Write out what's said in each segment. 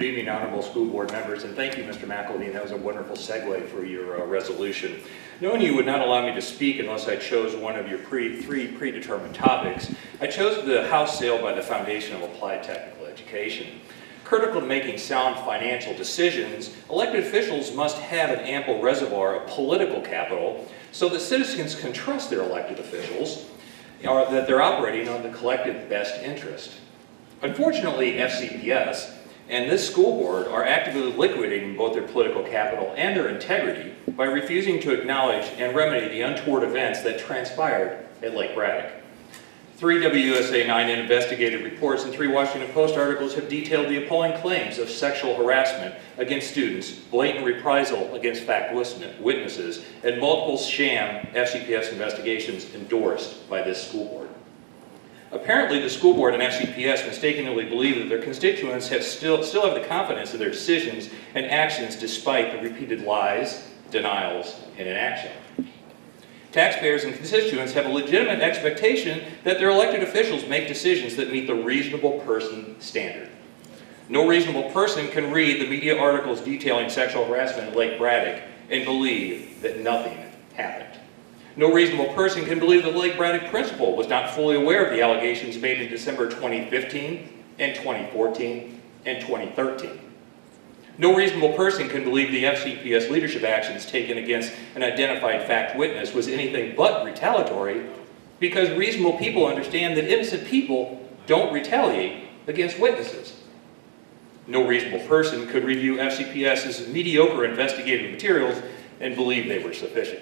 Good evening, honorable school board members, and thank you, Mr. McElveen. That was a wonderful segue for your resolution. Knowing you would not allow me to speak unless I chose one of your three predetermined topics, I chose the House sale by the Foundation of Applied Technical Education. Critical to making sound financial decisions, elected officials must have an ample reservoir of political capital so that citizens can trust their elected officials that they're operating on the collective best interest. Unfortunately, FCPS and this school board are actively liquidating both their political capital and their integrity by refusing to acknowledge and remedy the untoward events that transpired at Lake Braddock. 3 WUSA 9 investigative reports and 3 Washington Post articles have detailed the appalling claims of sexual harassment against students, blatant reprisal against fact witnesses, and multiple sham FCPS investigations endorsed by this school board. Apparently, the school board and FCPS mistakenly believe that their constituents still have the confidence in their decisions and actions despite the repeated lies, denials, and inaction. Taxpayers and constituents have a legitimate expectation that their elected officials make decisions that meet the reasonable person standard. No reasonable person can read the media articles detailing sexual harassment at Lake Braddock and believe that nothing happened. No reasonable person can believe that the Lake Braddock principal was not fully aware of the allegations made in December 2015 and 2014 and 2013. No reasonable person can believe the FCPS leadership actions taken against an identified fact witness was anything but retaliatory, because reasonable people understand that innocent people don't retaliate against witnesses. No reasonable person could review FCPS's mediocre investigative materials and believe they were sufficient.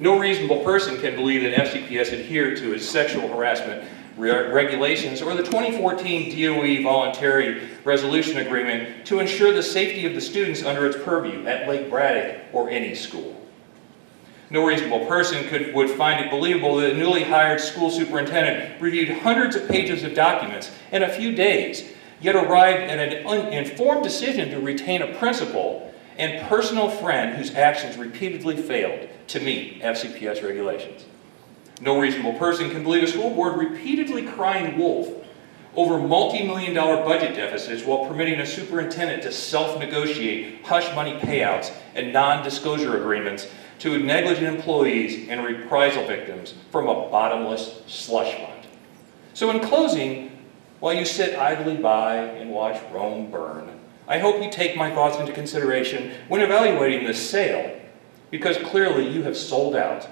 No reasonable person can believe that FCPS adhered to its sexual harassment regulations or the 2014 DOE voluntary resolution agreement to ensure the safety of the students under its purview at Lake Braddock or any school. No reasonable person would find it believable that a newly hired school superintendent reviewed hundreds of pages of documents in a few days, yet arrived at an informed decision to retain a principal and personal friend whose actions repeatedly failed to meet FCPS regulations. No reasonable person can believe a school board repeatedly crying wolf over multi-million-dollar budget deficits while permitting a superintendent to self-negotiate hush money payouts and non-disclosure agreements to negligent employees and reprisal victims from a bottomless slush fund. So in closing, while you sit idly by and watch Rome burn, I hope you take my thoughts into consideration when evaluating this sale, because clearly you have sold out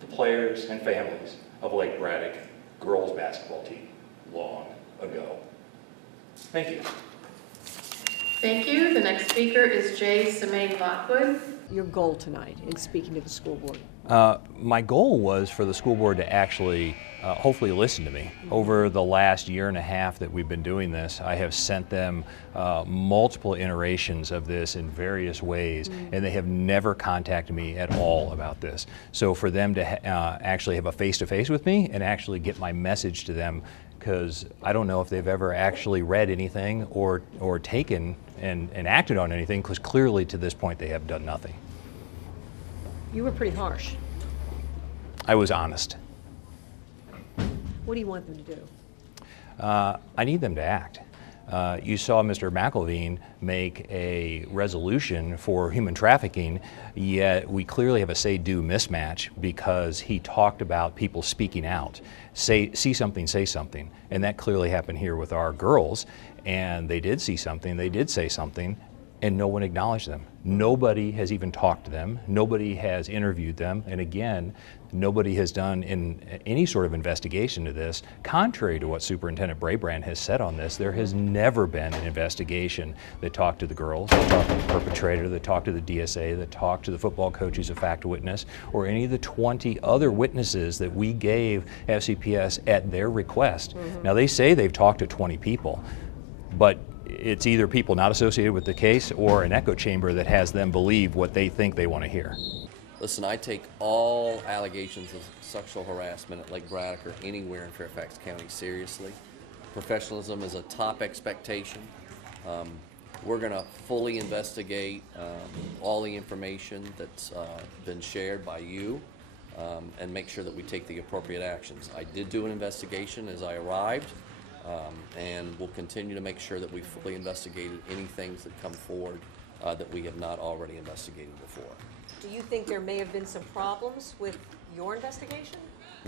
the players and families of Lake Braddock girls basketball team long ago. Thank you. Thank you. The next speaker is Jay Semaine Lockwood. Your goal tonight in speaking to the school board? My goal was for the school board to actually hopefully listen to me. Over the last year and a half that we've been doing this, I have sent them multiple iterations of this in various ways, and they have never contacted me at all about this. So for them to actually have a face-to-face with me and actually get my message to them, because I don't know if they've ever actually read anything or taken and acted on anything, because clearly to this point they have done nothing. You were pretty harsh. I was honest. What do you want them to do? I need them to act. You saw Mr. McElveen make a resolution for human trafficking, yet we clearly have a say-do mismatch because he talked about people speaking out. See something, say something. And that clearly happened here with our girls. And they did see something, they did say something, and no one acknowledged them. Nobody has even talked to them. Nobody has interviewed them. And again, nobody has done any sort of investigation to this. Contrary to what Superintendent Brabrand has said on this, there has never been an investigation that talked to the girls, that talked to the perpetrator, that talked to the DSA, that talked to the football coach who's a fact witness, or any of the 20 other witnesses that we gave FCPS at their request. Now they say they've talked to 20 people, but it's either people not associated with the case or an echo chamber that has them believe what they think they want to hear. Listen, I take all allegations of sexual harassment at Lake Braddock or anywhere in Fairfax County seriously. Professionalism is a top expectation. We're going to fully investigate all the information that's been shared by you and make sure that we take the appropriate actions. I did do an investigation as I arrived. And we'll continue to make sure that we fully investigated any things that come forward that we have not already investigated before. Do you think there may have been some problems with your investigation?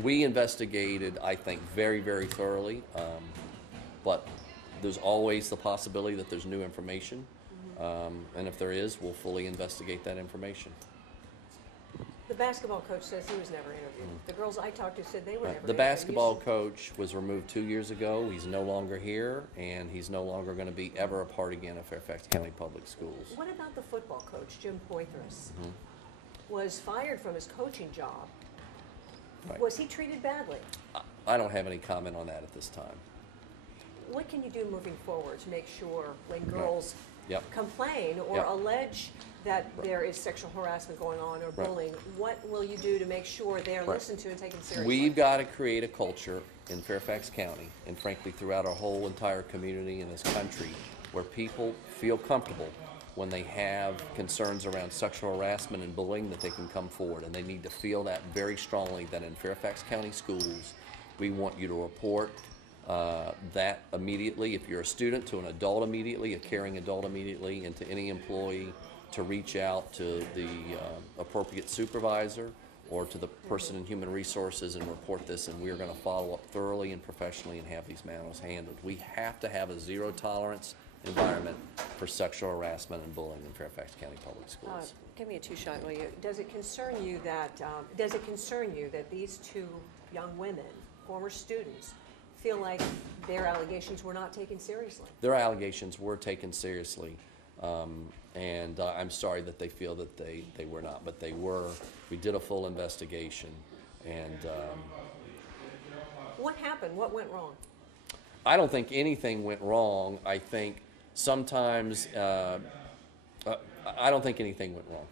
We investigated, I think, very, very thoroughly, but there's always the possibility that there's new information, and if there is, we'll fully investigate that information. The basketball coach says he was never interviewed. The girls I talked to said they were never interviewed. The basketball coach was removed 2 years ago. He's no longer here, and he's no longer going to be ever a part again of Fairfax County Public Schools. What about the football coach, Jim Poitras? Was fired from his coaching job. Right. Was he treated badly? I don't have any comment on that at this time. What can you do moving forward to make sure when girls Yep. complain or Yep. allege that there is sexual harassment going on or bullying? What will you do to make sure they are listened to and taken seriously? We've got to create a culture in Fairfax County, and frankly throughout our whole entire community in this country, where people feel comfortable when they have concerns around sexual harassment and bullying, that they can come forward, and they need to feel that very strongly, that in Fairfax County schools we want you to report that immediately, if you're a student, to an adult immediately, a caring adult immediately, and to any employee to reach out to the appropriate supervisor or to the person in human resources and report this, and we're going to follow up thoroughly and professionally and have these matters handled. We have to have a zero tolerance environment for sexual harassment and bullying in Fairfax County Public Schools. Give me a two-shot, will you? Does it concern you that these two young women, former students, feel like their allegations were not taken seriously? Their allegations were taken seriously, and I'm sorry that they feel that they were not, but they were. We did a full investigation, and What happened? What went wrong? I don't think anything went wrong. I think sometimes, I don't think anything went wrong.